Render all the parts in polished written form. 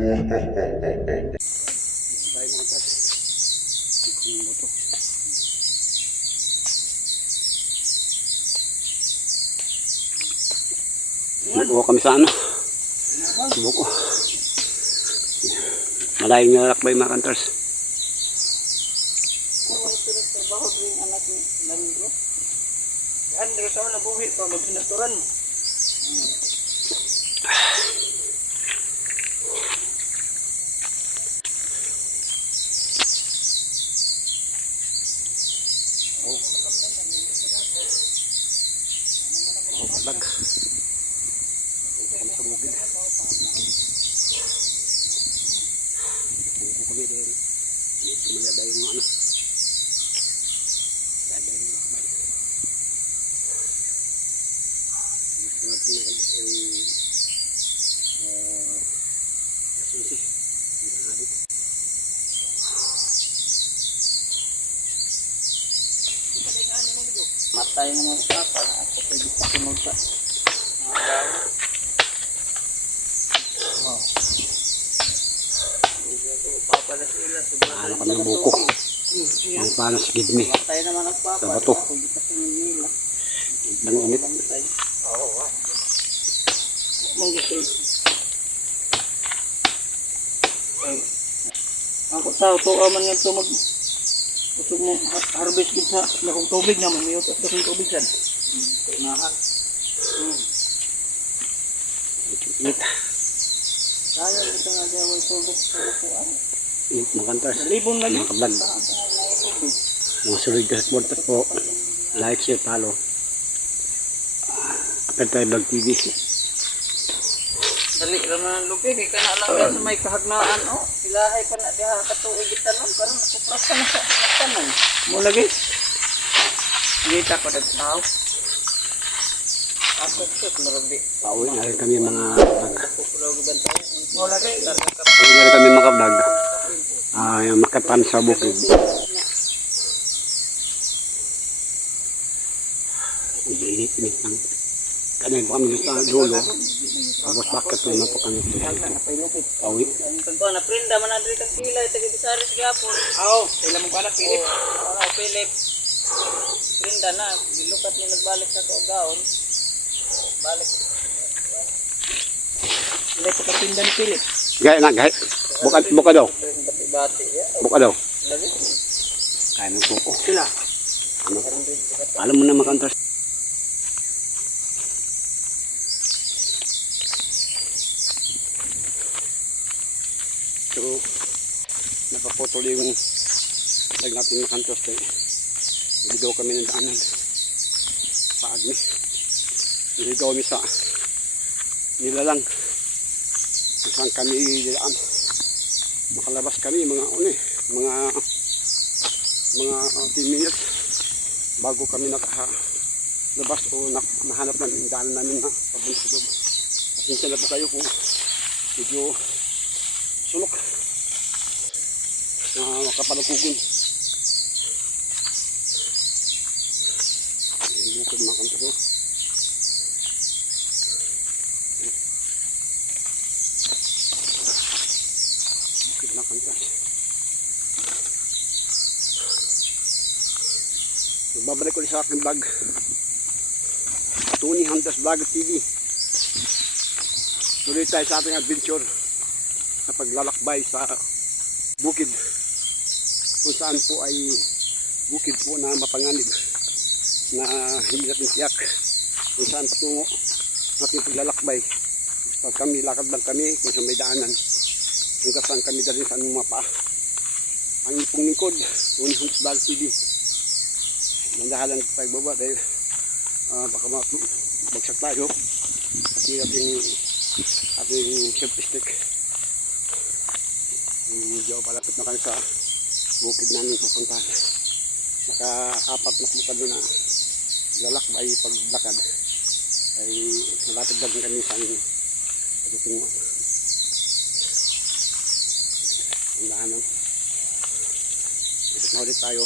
Nagbuo kami sa ano? Buko. Malayong nalakbay mga kantors. Yan, dito sa mga buhi pa magsinaturan. Paglag. Kami sa bukid. Buko kami dahil medyo maladay yung ano. Maladay yung lakbay. Gusto natin yung yasunsi. Yung tanghali. Matay na mga papa. Ako pwede sa sunod sa mga daw. Papa na sila. Paano kami ng buko. Ang paano sa gidmi. Matay naman ang papa. Sa bato. Ako dito sa nila. Nang init. Oo. Manggising. Ako sa ito man nga ito gusto mo harvest gid sa lakong tubig naman may utos lakong tubig san. Nahan. Init. Kaya ito nga daw ay tubig sa lukuan. Init mga kantors. Libon lagi. Mga kablag. Mga sulit ka supporters po. Like, share, follow. Apel tayo Vlog TV. Dali raman lupi kay kana lang sa may kahagnaan oh. Silahay pa na diha katuig itanon karon nakupras na sa tanan. Mo lagi. Kita ko dagtaw. Ako sus marabi. Pauwi na rin kami mga vlog. Mo lagi. Pauwi na rin kami mga vlog. Yung makatan sa bukid. Init lang. Kanin pa kami sa dulo. Tapos bakit po na po kami ito. Pauwi. Pagko na prinda man adri kang kilay taga Bisaris gyapon. Aw, ila mo kana Philip. Philip. Prinda na, gilukat ni nagbalik sa tugaon. Balik. Ilay ko prinda ni Philip. Gaya na, gaya. Buka daw. Bati ya. Buka daw. Lagi. Kaya ng buko. Sila. Ano? Alam mo na mga kantors. So, napaputol yung lag natin mga kantors tayo. Naligaw kami ng daanan sa Agni. Naligaw kami sa Nilalang kung saan kami daan. Makalabas kami mga 10 minutes bago kami nakalabas o nahanap ng daan namin na papunta sa loob. Pasensya na po kayo kung medyo sulok na makapalukugon. Bukid mga kanto. Bukid mga kanto. Magbabalik ulit sa aking vlog. Tony Hunters Vlog TV. Tuloy tayo sa ating adventure sa paglalakbay sa bukid kung saan po ay bukid po na mapanganib na hindi natin tiyak kung saan patungo natin paglalakbay. Pag kami lakad lang kami kung saan may daanan hanggang saan kami dalhin sa anong mapa. Ang ipong lingkod Tony Hunters Vlog TV. Nandahalan tayo baba dahil baka bagsak tayo kasi ating self-stick. Medyo palapit na kami sa bukid namin pupuntahan. Naka-apat na po kami na lalakbay paglakad ay malapit lang kami sa aming pagtutunguan. Tandahan lang. Ikot na ulit tayo.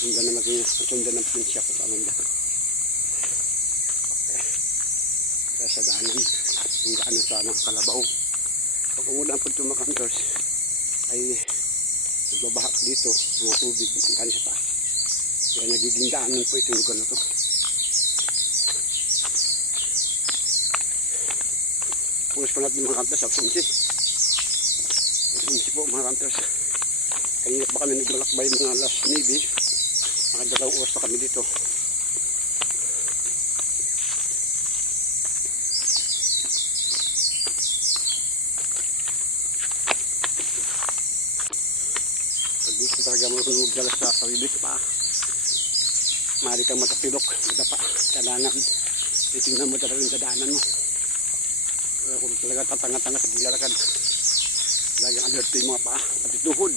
Sundan ng prinsya kung saan lang. Kaya sa daanan, kung daanan sa Kalabaw. Pag umulan po ito mga hunters, ay nagbabaha dito ang mga tubig galing sa taas. Kaya nagiging daanan po itong lugar na to. Pulis pa natin mga hunters sa Sunsi. Sunsi po mga hunters. Kanina pa kami naglalakbay mga alas 9. Nakadalawang oras na kami dito. Dito talaga marunong magdala sa sarili pa. Maaari kang matapilok, madapa, dalanan. Titingnan mo talaga yung dadaanan mo. Kung talaga tatanga-tanga sa paglalakad, talagang alert yung mga paa, pati tuhod.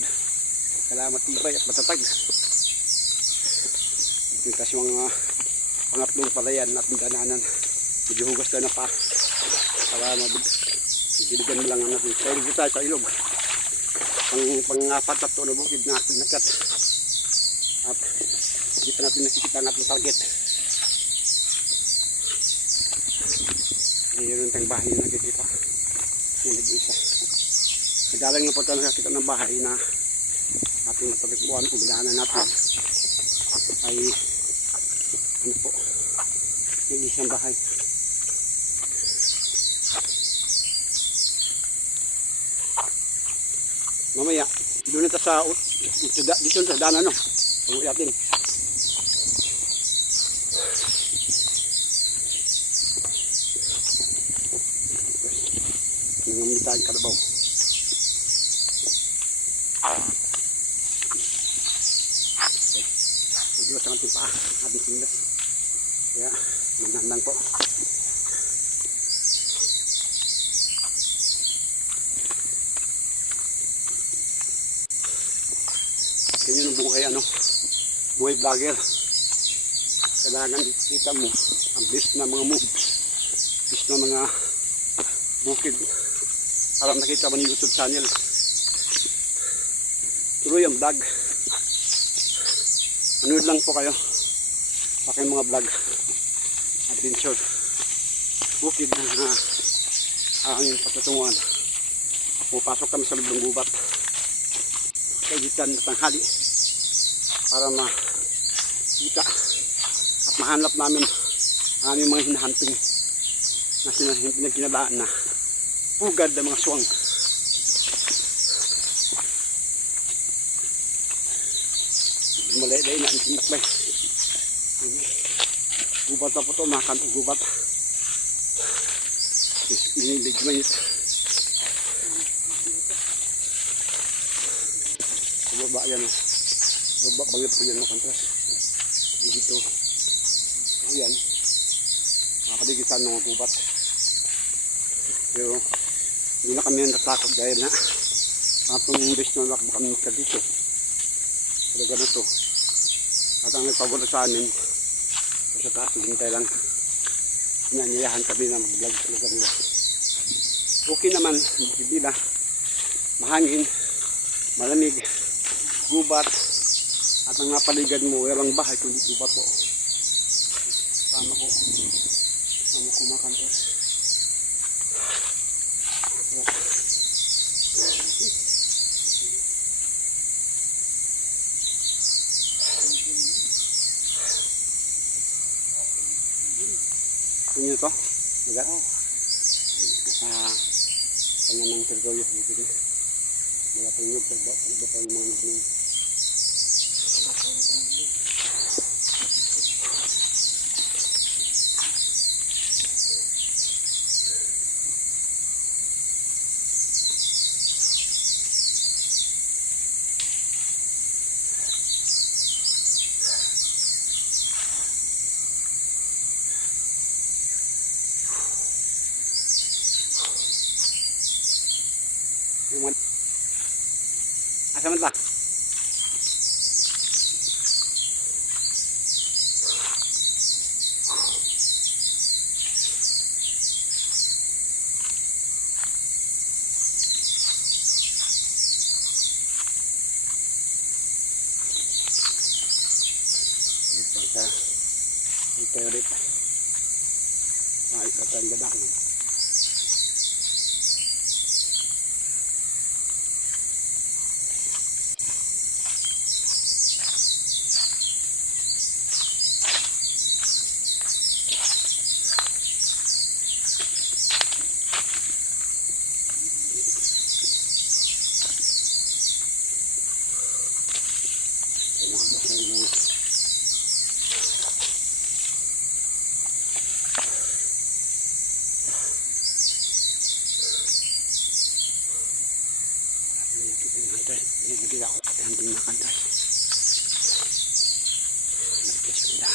Kailangan matibay at matatag. Yung kasi mga pangatlong palayan at dananan, medyo hugas tayo na pa para mabiligan mo lang natin. Kaya dito tayo sa ilog. Pang-apat at ito na bukid na ating nakat. At dito natin nakikita ang ating target. Mayroon tayong bahay na nakikita. Yung nag-isa. Madalang na po tayo nakakita ng bahay na ating matapikuan kung daanan natin ay ano po, yung isang bahay. Mamaya, doon ito sa dito sa daanan, no? Pag-uwi natin. Nangamit tayong kalabaw. Nagdiwas ang ating paa, ating singlas. Kaya, manandang po. Ganyan ang buhay, buhay vlogger. Kailangan kita mo ang best na mga moves, best na mga bukid para nakita mo ng YouTube channel. Tuloy ang vlog. Manood lang po kayo sa aking mga vlog adventure bukid na ang patutunguhan. Pupasok kami sa loob ng gubat kagitan na tanghali para makita at mahanap namin ang aming mga hinahanting na pinagkinalaan na pugad ng mga suwang. Malay-lay na ang tinakbay. Gubat na po ito, mga kantong gubat. Minilig manit. Baba yan, baba bangit po yan, kontras. Dito. So yan, makakaligitan ng mga gubat. Pero hindi na kami natakot dahil na atong base na nakaba kami ka dito. Pero ganito. At ang nagpabot sa amin, sa taas, hintay lang. Inanyayahan kami na mag-vlog sa lugar nila. Okay naman, hindi na. Mahangin, malamig, gubat, at ang napaligad mo, walang bahay kundi gubat po. Tama ko mga kantos. Tingnan ito, magat. Sa kanya ng teritoryo dito. Mga panyog, iba pa yung mga naging. Asa man ba? Ito ulit. Ay, katang gadak. Kantas, hindi ako at handing mga kantas. Nagkis ko nila.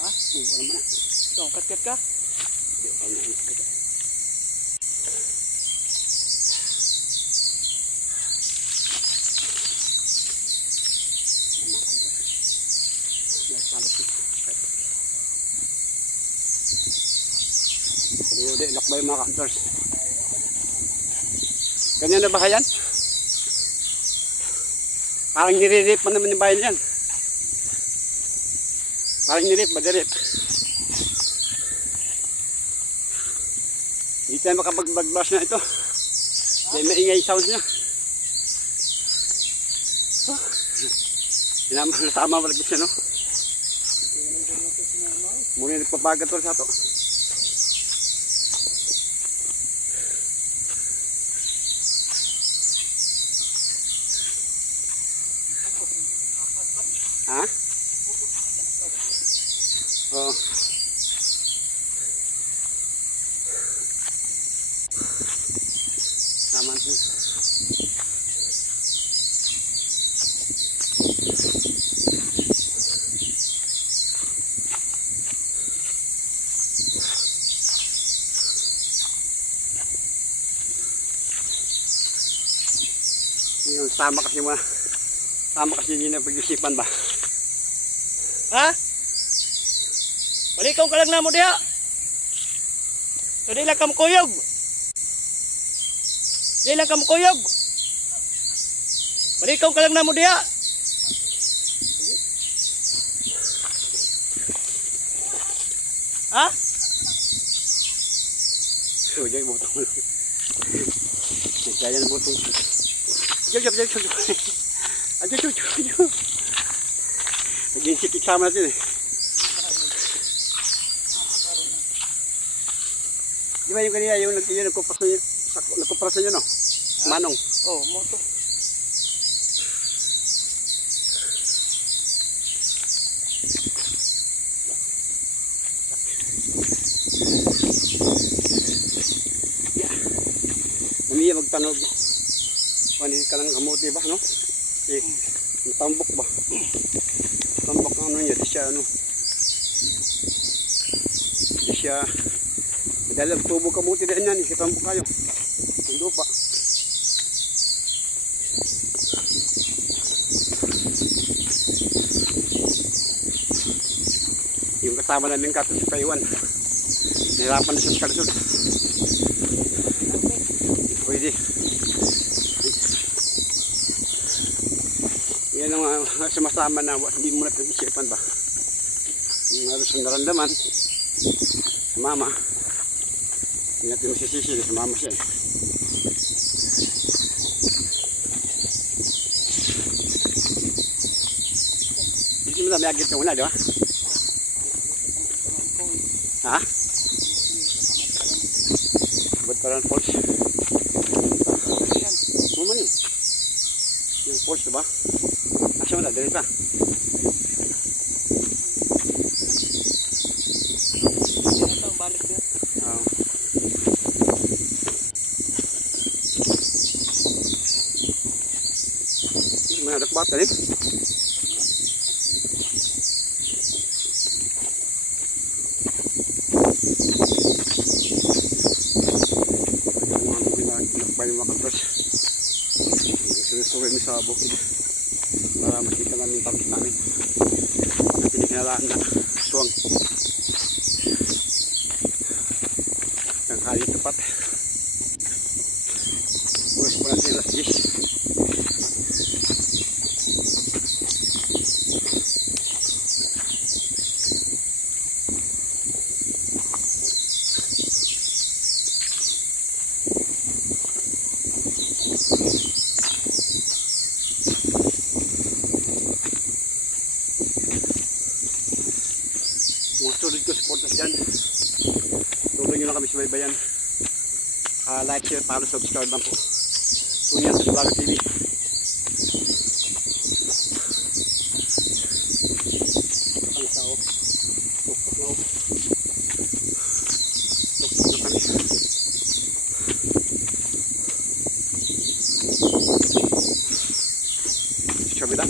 Ha? Wala mo na. Ito, kat-kat ka? Hindi ko kanya hintay. Hindi, lakbay mga ka-hunters. Ganyan na ba yan? Parang nire-rip pa naman yung bayan yan. Parang nirip, madirip. Hindi tayo makapag-brush na ito. Dahil maingay sound niya. Nasama malagis siya, no? Muna nagpapagat to sa ito. Ha? Oo. Tama siya. Yung sama kasi hindi na pag-isipan ba? Ha? Balikaw ka lang na mo diha. So di lang ka mukuyog. Di lang ka mukuyog. Balikaw ka lang na mo diha. Ha? So, diyan butang mo. Nagkaya na butang. Diyan. Diyan. Nag-insikik sama natin eh. Di ba yung kanina yung nagkupras nyo no? Manong. Oh, moto. Namiya magtanog. Kunin ka ng kamuti ba, no? Tambok ba? Tambok na ano niya, di siya ano. Di siya. Madalang tubo kamuti din yan, tambok kayo. Yung lupa. Yung kasama namin kato sa Taiwan. Nahirapan na siya sa kalusod. Pwede. Yan ang sumasama na hindi mo na pag-isipan ba. Yung halos ang narandaman sa mama. Hindi natin masisisi sa mama siya. Hindi mo na may agit ka muna, di ba? Ha? Badtaran Falls. Buman eh. Yung falls, di ba? Asya mo na, dali pa. Balik niya. Oo. Mga dakbat na rin. Yung mga kantos. Sulit sa bukid para makita namin tapos namin na pinagkinalaan na suwang ang kali tapat oras po natin alas 10. Mga sulit ko supporters dyan. Tuloy Panoorin nyo lang kami sa Baybayan. Like, share, follow, subscribe lang po. Tuloy yan sa Vlogger TV. Ang tao. Tuktok na o. Tuktok na kami. Sa kabila.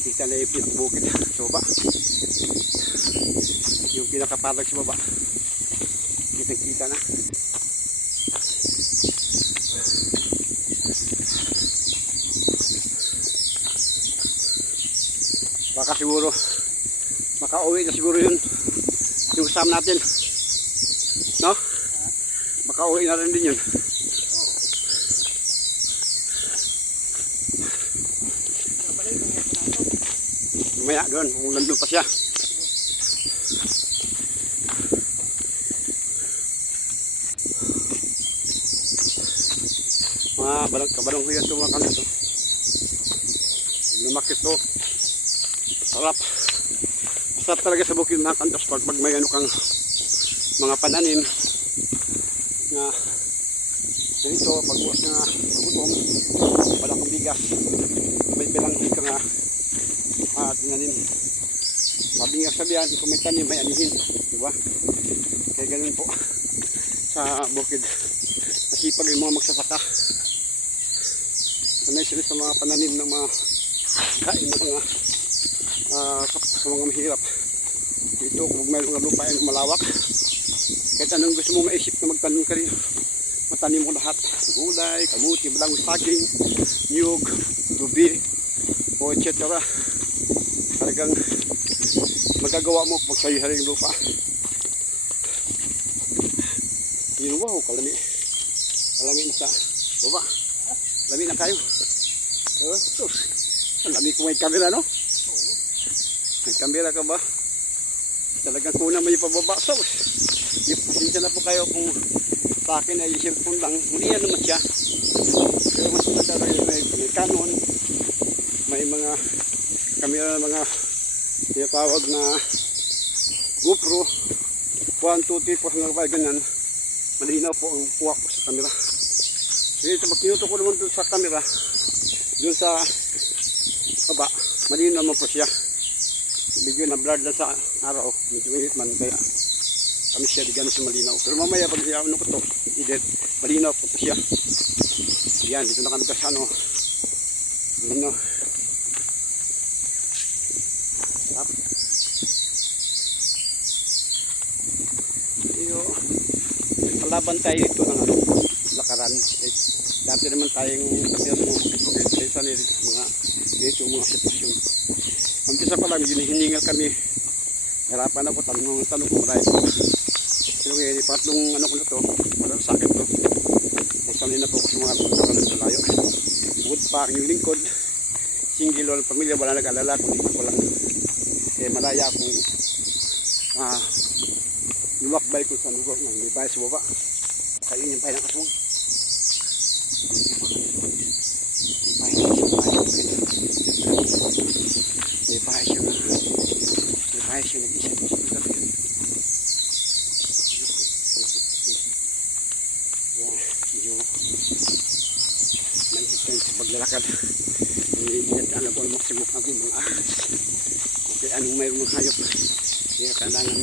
Kita na yung pinakabukid sa baba. Yung pinakapalag sa baba. Kita na. Baka siguro makauwi na siguro yun yung kasama natin, no? Makauwi na rin din yun. Mamaya doon kung nandun pa siya. Mga kabalong ko yan ito mga kanito. Lumakit to. Sarap. Sarap talaga sa bukid mga kantos pag may ano kang mga pananim na dito pag buwas na gutom wala kang bigas may bilanghin ka nga tinanim. Sabi nga sabihan kung may tanim may anihin, diba? Kaya ganun po sa bukid. Masipag yung mga magsasaka. Sanay sila sa mga pananim ng mga kain ng mga sa mga mahirap. Dito kung mayroong mga lupain na malawak, kahit anong gusto mo maisip na magtanim ka rin, matanim mo lahat. Gulay, kamuti, balang, saging, niyog, lubi, o etc. Talagang magagawa mo pag sa'yo haring lupa. Yun, wow, kalami. Kalami na sa baba. Lami na kayo. Lami ko may kamera, no? May kamera ka ba? Talagang kuna may pababa. So, pasensya na po kayo kung sa akin ay cellphone lang. Hindi yan naman siya. Pero mas maganda rin may Canon. May mga kamera na mga tinatawag na GoPro. 1, 2, 3, 4, 5, ganyan. Malinaw po ang kuha ko sa kamera. Dito pag kinuto ko naman doon sa camera, doon sa baba, malinaw naman po siya. Medyo na blurred lang sa araw, medyo init man, kaya kami siya di gano'n siya malinaw. Pero mamaya pag ano ko to, edit, malinaw po siya. Yan, dito na kami sa ano, malinaw. Laban tayo ito ng ano, lakaran. Dati naman tayong bukid-bukid kaysa nito mga dito mga sitwasyon. Umpisa pa lang, hinihingal kami. Harapan ako, tanong ko marami po. Pero ngayon, patlong ano ko na to, walang sakit to. Sanay na po ko sa mga lakaran sa layo. Bukod pa yung lingkod, single walang pamilya, wala nag-alala, kundi ako lang. Malaya akong lumakbay ko sa lugar ng may bahay sa baba. Kayo yung pahay ng aswang. May bahay siya nag-isip. Medyo nag-isip sa paglalakad. Hindi natin alam kung maksimok natin mga ahas. Okay, anong mayroong mga hayop. Kaya kailangan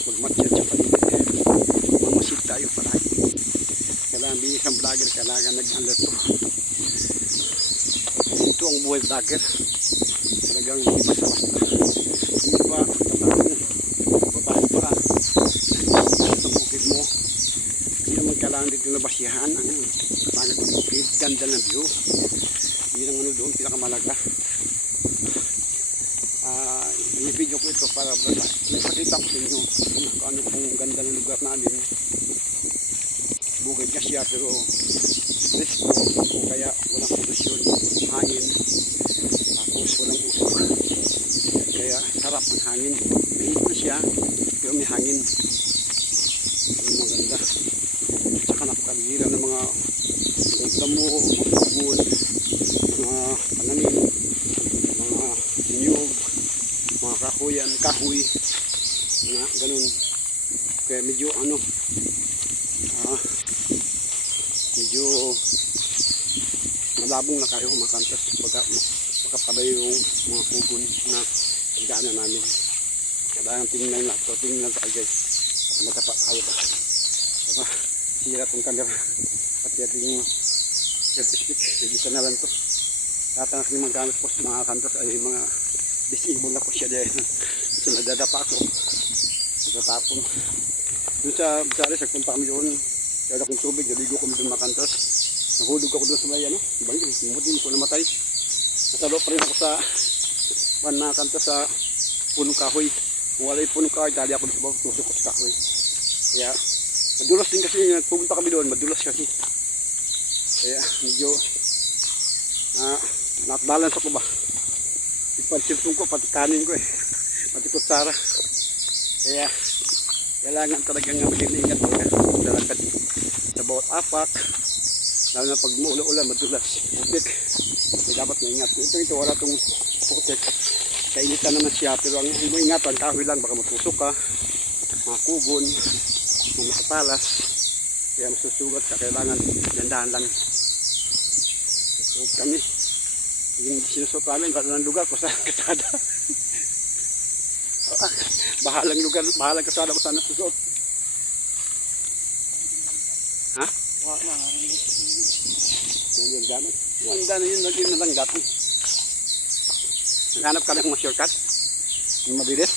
magmatchat sa paligid. Mamasid tayo palagi. Kailangan binisang vlogger, kailangan nag-alert to. Ito ang buhay vlogger. Talagang hindi basta-basta. Hindi ba tatapong babae pa sa bukid mo. Hindi naman kailangan dito na basihan. Kailangan ng bukid, ganda ng view. Hindi naman ano doon, pinakamalaga. I-video ko ito para napakita ko sa inyo kung ano pong ganda ng lugar namin. Bukid kasi pero presko o kaya walang polusyon, hangin, tapos walang usok. Kaya sarap ang hangin. Mahit na siya pero may hangin. Ang maganda. Saka napakaligira ng mga damo, mga pugon, mga pananim, mga niyog, mga kahoy, mga ganun. Kaya medyo medyo malabong na kayo mga kantas pagka makapalayo yung mga kugon na pagdaanan namin. Kailangan tingnan lang. So tingnan lang tayo guys. Para matapa kayo ba. Diba? Sira itong camera. At yung self-stick. Nagisa na lang to. Tatanak yung mga gamit ko sa mga kantas ay mga disable na po siya dahil. So nadadapa ako. Natatapon. Doon sa Bisares, nagpunta kami doon. Kaya akong tubig, naligo kami doon mga kantas. Nahulog ako doon sa may bangin. Hindi ko namatay. Nasalo pa rin ako sa mga kantas sa punong kahoy. Kung wala yung punong kahoy, dali ako doon sa bawang tusok ko sa kahoy. Kaya madulas din kasi pumunta kami doon, madulas kasi. Kaya medyo not balance ako ba. Ipansipong ko, pati kanin ko pati kutsara. Kaya kailangan talagang mag-ingat paglalakad sa bawat apak. Lalo na pag umuulan, madulas, putik. Kaya dapat maingat. Ito wala itong putik. Kainitan naman siya, pero ang ingatan, kahoy lang, baka matusok ka, mga kugon, mga matapalas. Kaya masusugat ka, kailangan dandahan lang. Susuot kami. Yung sinusot namin, kaya ng lugar ko sa kasada. Bahalang lugar, bahalang kasada ko sana susuot. Ha? Wala na rin. Yan yung gamit. Yung gano'n yun na lang dati. Naghanap ka ng mga shortcut? Yung mabilis?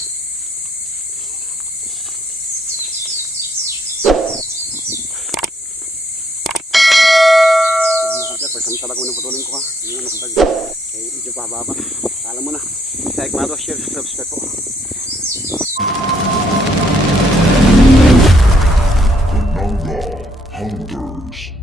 Pagsamtala ko na patuloy ko ha. Yung nakatag. Kaya medyo pababa. Alam mo na. Like, mado, share, subscribe po. Hunters.